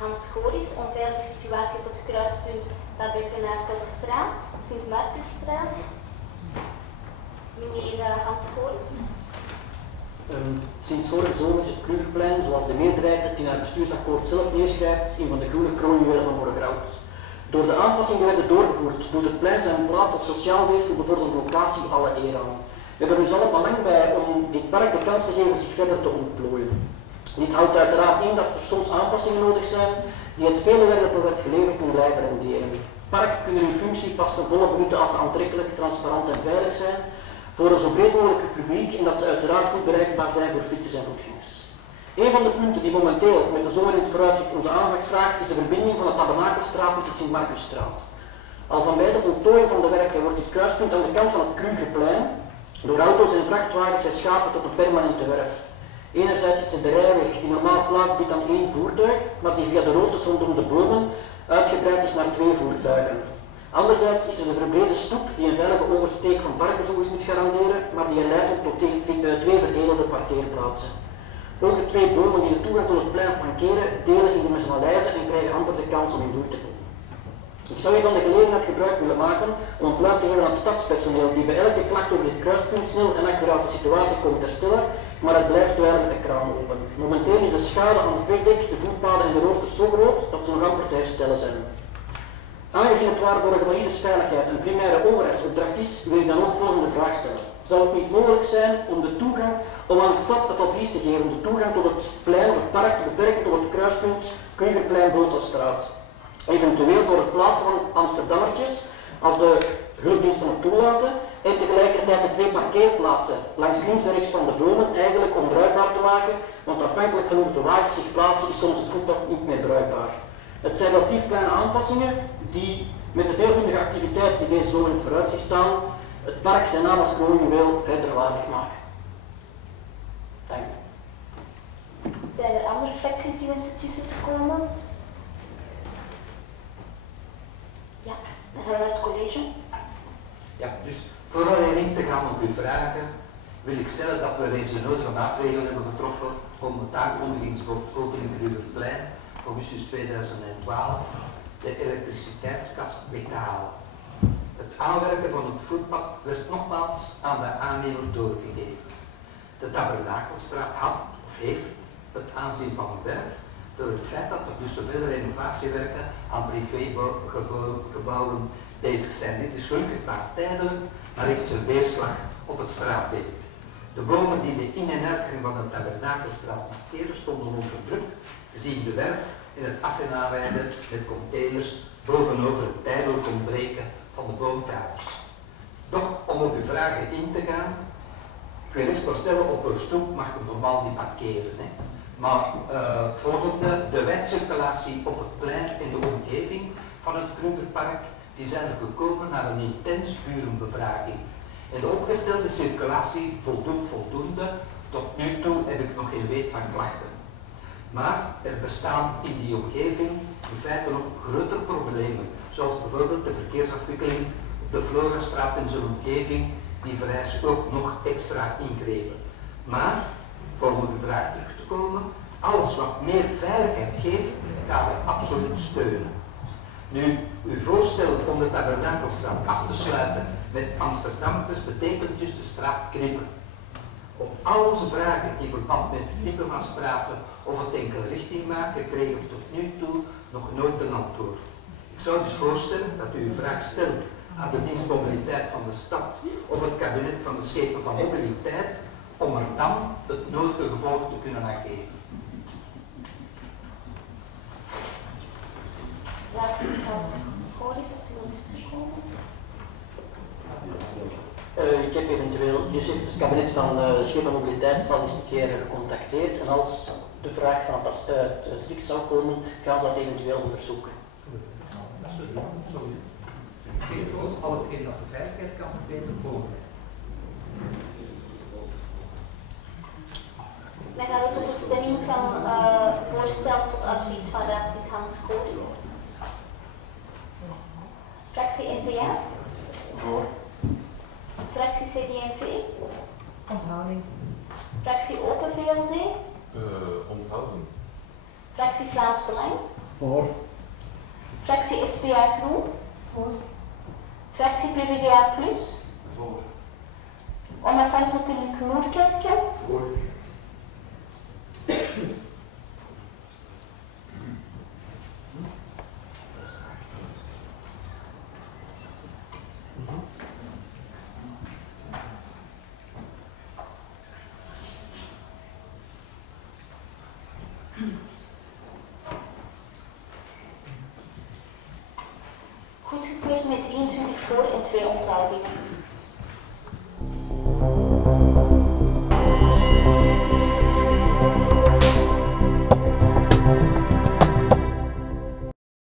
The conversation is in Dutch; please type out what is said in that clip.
Hans Goris, onveilige situatie op het kruispunt Tabernakelstraat, Sint-Marcusstraat. Meneer Hans Goris. Sinds vorige zomer is het Krugerplein, zoals de meerderheid het in haar bestuursakkoord zelf neerschrijft, een van de groene kroonjuwelen van Borgerhout. Door de aanpassingen die werden doorgevoerd, doet het plein zijn plaats als sociaal weefsel bevorderde locatie alle eer aan. We hebben er dus alle belang bij om dit park de kans te geven zich verder te ontplooien. Dit houdt uiteraard in dat er soms aanpassingen nodig zijn die het vele werk dat er werd geleverd kunnen blijven renderen. Parken kunnen hun functie pas ten volle benutten als ze aantrekkelijk, transparant en veilig zijn voor een zo breed mogelijk publiek en dat ze uiteraard goed bereikbaar zijn voor fietsers en voetgangers. Een van de punten die momenteel met de zomer in het vooruitzicht onze aandacht vraagt is de verbinding van de Tabernakelstraat met de Sint-Marcusstraat. Al van bij de voltooiing van de werken wordt dit kruispunt aan de kant van het Krugerplein door auto's en vrachtwagens herschapen tot een permanente werf. Enerzijds is het de rijweg die normaal plaats biedt aan 1 voertuig, maar die via de roosters rondom de bomen uitgebreid is naar 2 voertuigen. Anderzijds is er de verbrede stoep die een veilige oversteek van parkbezoekers moet garanderen, maar die leidt tot 2 veredelde parkeerplaatsen. Ook de 2 bomen die de toegang tot het plein flankeren delen in de mesmalijze en krijgen amper de kans om in bloei te komen. Ik zou hiervan de gelegenheid gebruik willen maken om een pluim te geven aan het stadspersoneel die bij elke klacht over dit kruispunt snel en accuraat de situatie komt te stellen, maar het blijft dweilen met de kraan open. Momenteel is de schade aan het wegdek, de voetpaden en de roosters zo groot dat ze nog amper te herstellen zijn. Aangezien het waarborgen van ieders veiligheid een primaire overheidsopdracht is, wil ik dan ook volgende vraag stellen. Zou het niet mogelijk zijn om aan het stadadvies te geven de toegang tot het plein of het park te beperken tot het kruispunt Krugerplein-Botelstraat? Eventueel door het plaatsen van Amsterdammertjes, als de hulpdiensten het toelaten, en tegelijkertijd de 2 parkeerplaatsen langs links en rechts van de bomen eigenlijk onbruikbaar te maken, want afhankelijk van hoe de wagens zich plaatsen is soms het voetpad niet meer bruikbaar. Het zijn relatief kleine aanpassingen die met de veelvuldige activiteiten die deze zomer in het vooruitzicht staan, het park zijn naam als kroonjuweel verder waardig maken. Dank u. Zijn er andere fracties die wensen tussen te komen? Ja, dan gaan we naar het college. Ja, dus vooral in te gaan op uw vragen, wil ik stellen dat we reeds de nodige maatregelen hebben getroffen om het aankondigingsbovenin Krugerplein augustus 2012 de elektriciteitskast weg te halen. Het aanwerken van het voetpad werd nogmaals aan de aannemer doorgegeven. De Tabernakelstraat had of heeft het aanzien van een werf door het feit dat er dus zoveel renovatiewerken aan privégebouwen bezig zijn. Dit is gelukkig maar tijdelijk, maar heeft zijn weerslag op het straatbeeld. De bomen die de in- en uitgang van de Tabernakelstraat markeren stonden onder druk, gezien de werf in het af- en aanwijden met containers bovenover het tijdelijk ontbreken van de boomkaders. Doch om op uw vragen in te gaan, ik wil eerst wel stellen, op een stoep mag je normaal niet parkeren. Hè. Maar volgende, de wijkcirculatie op het plein en de omgeving van het Krugerpark, die zijn er gekomen naar een intens burenbevraging. En de opgestelde circulatie voldoet voldoende. Tot nu toe heb ik nog geen weet van klachten. Maar er bestaan in die omgeving in feite nog grotere problemen, zoals bijvoorbeeld de verkeersafwikkeling op de Florastraat en zijn omgeving, die vereisen ook nog extra ingrepen. Maar, voor op uw vraag terug te komen, alles wat meer veiligheid geeft, gaan we absoluut steunen. Nu, uw voorstel om de Tabernakelstraat af te sluiten met Amsterdammers betekent dus de straat knippen. Op al onze vragen in verband met het knippen van straten of het enkel richting maken, kregen we tot nu toe nog nooit een antwoord. Ik zou dus voorstellen dat u uw vraag stelt aan de dienst mobiliteit van de stad of het kabinet van de schepen van mobiliteit, om er dan het nodige gevolg te kunnen aan geven. Laatste trouwens, Goris, als u wilt tussenkomen. Ik heb eventueel, dus het kabinet van de schepen mobiliteit zal eens een keer gecontacteerd en als de vraag van het SRIX zou komen, gaan ze dat eventueel onderzoeken. Sorry. Ik zeg trouwens, al hetgeen dat de veiligheid kan verbeteren, volgen wij. Dan gaan we tot de stemming van voorstel tot advies van raadslid Hans Goris. Fractie N-VA? Voor. Fractie CD&V? Onthouding. Fractie Open VLD? Onthouding. Fractie Vlaams Belang? Voor. Fractie SPA Groen. Voor. Fractie PvdA Plus. Voor. Onafhankelijke Luc Moerkerke. Voor. Goedgekeurd met 23 voor en 2 onthoudingen.